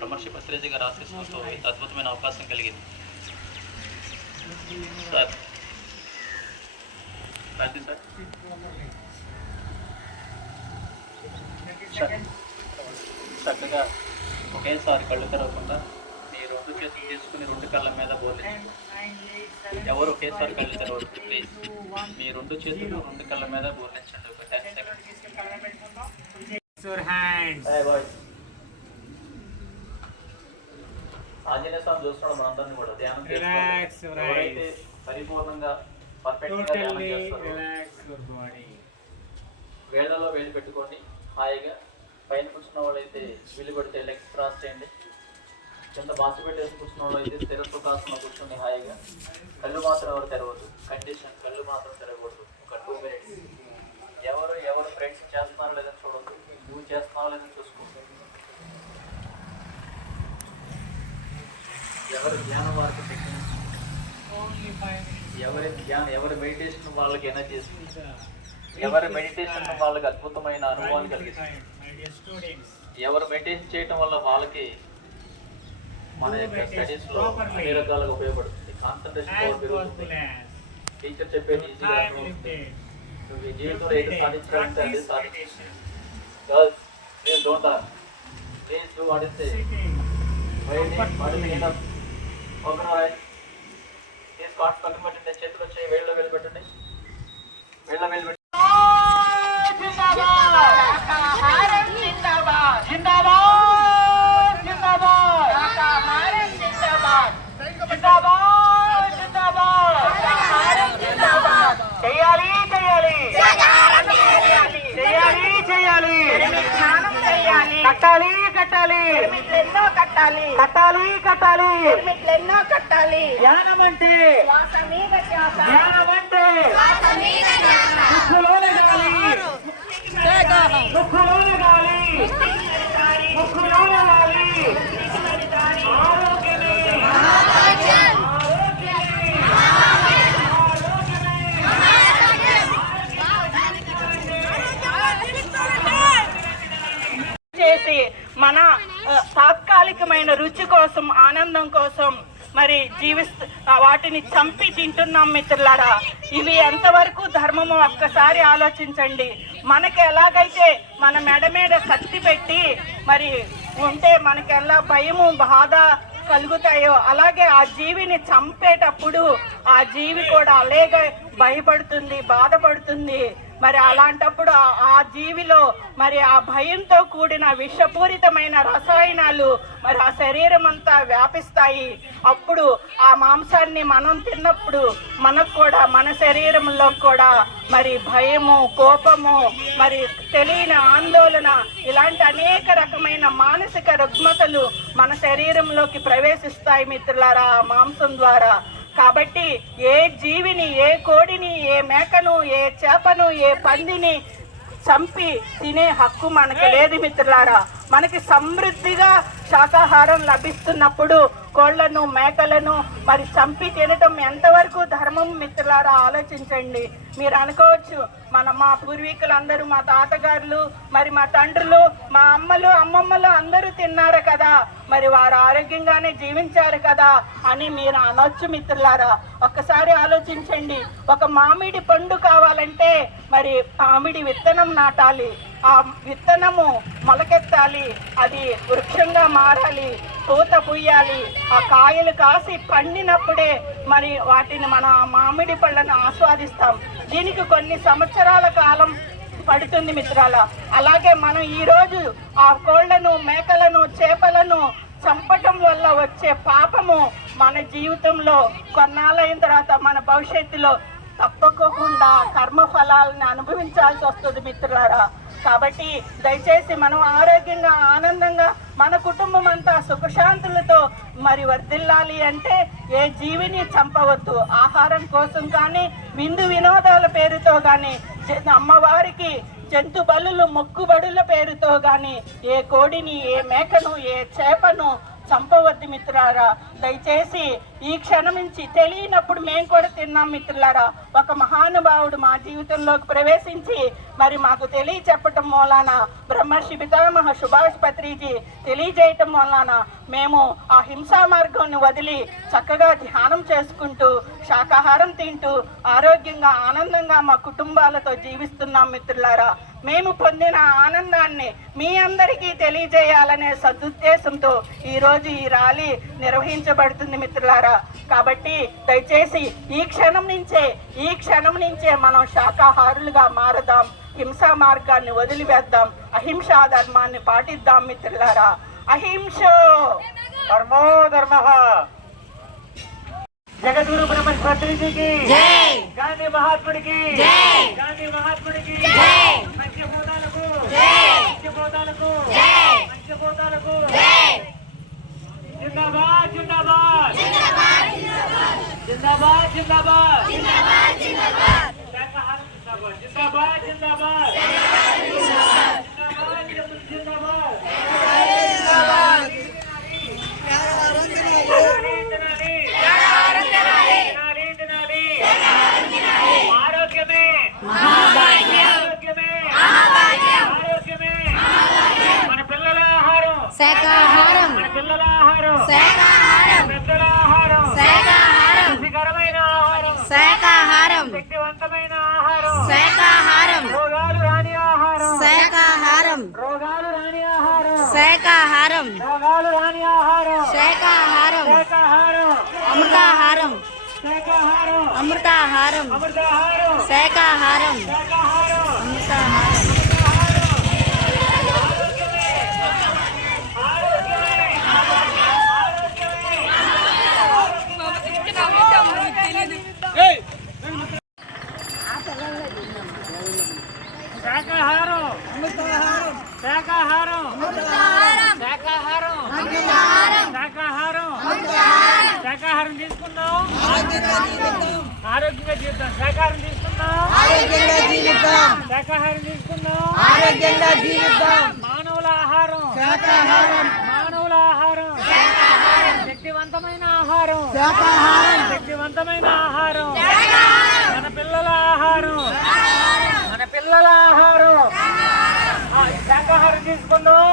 బ్రహ్మర్షి పత్రిజీ గారు ఆశీస్సులతో ఇంత అద్భుతమైన అవకాశం కలిగింది. సార్. సార్. చక్కగా ఒకేసారి కళ్ళు తెరవకుండా మీ రెండు చేతులు తీసుకుని రెండు కళ్ళ మీద బోర్లించండి ఎవరు ఒకేసారి కళ్ళు తెరవద్దు ప్లీజ్ మీ రెండు చేతులు రెండు కళ్ళ మీద బోర్లించండి ఒక టెన్ సెకండ్స్. ఆంజనేయ స్వామి చూస్తున్నాడు మనందరినీ కూడా. ధ్యానం ఎవరైతే. పరిపూర్ణంగా పర్ఫెక్ట్గా ధ్యానం చేస్తారో. వేళ్ళలో వేలు పెట్టుకోండి హాయిగా పైన కూర్చున్న వాళ్ళైతే వీలు పెడితే లెగ్స్ క్రాస్ చేయండి. కింద బాసు పెట్టేసి కూర్చున్న వాళ్ళు అయితే స్థిర సుఖాసనం కూర్చోండి హాయిగా కళ్ళు మాత్రం ఎవరు తెరవద్దు. కండిషన్ కళ్ళు మాత్రం తెరవకూడదు. ఒక టూ మినిట్స్ ఎవరు ఎవరు ఫ్రెండ్స్ చేస్తున్నారో లేదని చూడొద్దు. నువ్వు చేస్తున్నావో లేదని చూసుకో. ఎవరు ధ్యానం వారికి. ఎవరి ధ్యానం ఎవరి మెడిటేషన్ వాళ్ళకి ఎనర్జీ ఎవరి మెడిటేషన్ వాళ్ళకి అద్భుతమైన అనుభవాలు కలిగిస్తుంది. ఎవరు మెడిటేషన్ చేయటం వల్ల వాళ్ళకి మన యొక్క స్టడీస్లో. అన్ని రకాలుగా ఉపయోగపడుతుంది కాన్సన్ట్రేషన్ పవర్ పెరుగుతుంది. టీచర్ చెప్పేది ఈజీగా అర్థమవుతుంది. నువ్వు జీవితంలో ఏది సాధించాలంటే అదే. Girls please don't or please do what is Sitting. Open right please cards పక్కన పెట్టండి చేతులు వచ్చి వేళ్ళలో వేలు పెట్టండి. వేళ్ళ వేలు పెట్టండి. చేయాలి చేయాలి. చేయాలి చేయాలి. కట్టాలి కట్టాలి. ఎన్నో కట్టాలి. కట్టాలి కట్టాలి. ఎన్నో కట్టాలి. ధ్యానం అంటే శ్వాస మీద శ్వాస ధ్యానం అంటే శ్వాస మీద శ్వాస. ముక్కులోని గాలి ముక్కులోని గాలి ముక్కులోని గాలి ఆరోగ్యమే చేసి మన ఆ, తాత్కాలికమైన రుచి కోసం ఆనందం కోసం మరి జీవిస్తూ వాటిని చంపి తింటున్నాం మిత్రులారా. ఇవి ఎంతవరకు ధర్మము ఒక్కసారి ఆలోచించండి. మనకి ఎలాగైతే మన మెడ మీద కత్తి పెట్టి మరి ఉంటే మనకి ఎలా భయము బాధ కలుగుతాయో అలాగే ఆ జీవిని చంపేటప్పుడు ఆ జీవి కూడా అలాగే భయపడుతుంది బాధపడుతుంది. మరి అలాంటప్పుడు ఆ- జీవిలో మరి ఆ భయంతో కూడిన విషపూరితమైన రసాయనాలు మరి ఆ శరీరం అంతా వ్యాపిస్తాయి. అప్పుడు ఆ మాంసాన్ని మనం తిన్నప్పుడు మనకు కూడా మన శరీరంలో కూడా మరి భయము కోపము మరి తెలియని ఆందోళన ఇలాంటి అనేక రకమైన మానసిక రుగ్మతలు మన శరీరంలోకి ప్రవేశిస్తాయి మిత్రులారా ఆ మాంసం ద్వారా. కాబట్టి ఏ జీవిని ఏ కోడిని ఏ మేకను ఏ చేపను ఏ పందిని చంపి తినే హక్కు మనకి లేదు మిత్రులారా. మనకి సమృద్ధిగా శాకాహారం లభిస్తున్నప్పుడు కోళ్ళను మేకలను మరి చంపి తినటం ఎంతవరకు ధర్మం మిత్రులారా? ఆలోచించండి. మీరు అనుకోవచ్చు మన మా పూర్వీకులందరూ మా తాతగారులు మరి మా తండ్రులు మా అమ్మలు అమ్మమ్మలు అందరూ తిన్నారు కదా. మరి వారు ఆరోగ్యంగానే జీవించారు కదా అని మీరు అనొచ్చు మిత్రులారా. ఒక్కసారి ఆలోచించండి. ఒక మామిడి పండు కావాలంటే మరి మామిడి విత్తనం నాటాలి. ఆ విత్తనము మొలకెత్తాలి. అది వృక్షంగా మారాలి. పూత పూయాలి ఆ కాయలు కాసి పండినప్పుడే మరి వాటిని మన ఆ మామిడి పళ్ళను ఆస్వాదిస్తాం. దీనికి కొన్ని సంవత్సరాల కాలం పడుతుంది మిత్రాల. అలాగే మనం ఈరోజు ఆ కోళ్ళను మేకలను చేపలను చంపటం వల్ల వచ్చే పాపము మన జీవితంలో కొన్నాళ్ళైన తర్వాత మన భవిష్యత్తులో తప్పకోకుండా కర్మ ఫలాలను అనుభవించాల్సి వస్తుంది మిత్రులారా. కాబట్టి దయచేసి మనం ఆరోగ్యంగా ఆనందంగా మన కుటుంబం అంతా సుఖశాంతులతో మరి వర్ధిల్లాలి అంటే ఏ జీవిని చంపవద్దు. ఆహారం కోసం కానీ విందు వినోదాల పేరుతో కానీ అమ్మవారికి జంతు బలులు మొక్కుబడుల పేరుతో కానీ ఏ కోడిని ఏ మేకను ఏ చేపను చంపవద్దు మిత్రులారా. దయచేసి ఈ క్షణం నుంచి తెలియనప్పుడు మేము కూడా తిన్నాం మిత్రులారా. ఒక మహానుభావుడు మా జీవితంలోకి ప్రవేశించి మరి మాకు తెలియ చెప్పటం మూలాన బ్రహ్మర్షి పితామహ సుభాష్ పత్రిజీ తెలియజేయటం మూలాన మేము ఆ హింసా మార్గాన్ని వదిలి చక్కగా ధ్యానం చేసుకుంటూ శాకాహారం తింటూ ఆరోగ్యంగా ఆనందంగా మా కుటుంబాలతో జీవిస్తున్నాం మిత్రులారా. మేము పొందిన ఆనందాన్ని మీ అందరికీ తెలియజేయాలనే సదుద్దేశంతో ఈరోజు ఈ ర్యాలీ నిర్వహించబడుతుంది మిత్రులారా. కాబట్టి దయచేసి ఈ క్షణం నుంచే ఈ క్షణం నుంచే మనం శాకాహారులుగా మారదాం హింసా మార్గాన్ని వదిలివేద్దాం అహింసా ధర్మాన్ని పాటిద్దాం మిత్రులారా. అహింసో! ధర్మో ధర్మ! జగద్గురు బ్రహ్మశ్వత్రికి గాంధీ మహాత్ముడికి గాంధీ మహాత్ముడికి పంచభూతాలకు పంచభూతాలకు పంచభూతాలకు జిందాబాద్ జిందాబాద్ జిందాబాద్ జిందాబాద్ శాకాహారం శాకాహారం శక్తివంతమైన ఆహారం. శాకాహారం రోగాలు రాని ఆహారం. శాకాహారం రోగాలు రాని ఆహారం. శాకాహారం రోగాలు రాని ఆహారం. శాకాహారం శాకాహారం అమృతాహారం. శాకాహారం అమృతాహారం. అమృతాహారం. శాకాహారం శాకాహారం అమృతాహారం. శాకాహారం తీసుకుందాం. ఆరోగ్యంగా జీవితం శాకాహారం తీసుకుందాం. ఆరోగ్యంగా జీవిద్దాం. శాకాహారం తీసుకుందాం. ఆరోగ్యంగా జీవిద్దాం. మానవుల ఆహారం. శాకాహారం. మానవుల ఆహారం. శక్తివంతమైన ఆహారం. శాకాహారం. శక్తివంతమైన ఆహారం. మన పిల్లల ఆహారం. మన పిల్లల ఆహారం. శాకాహారం తీసుకుందాం.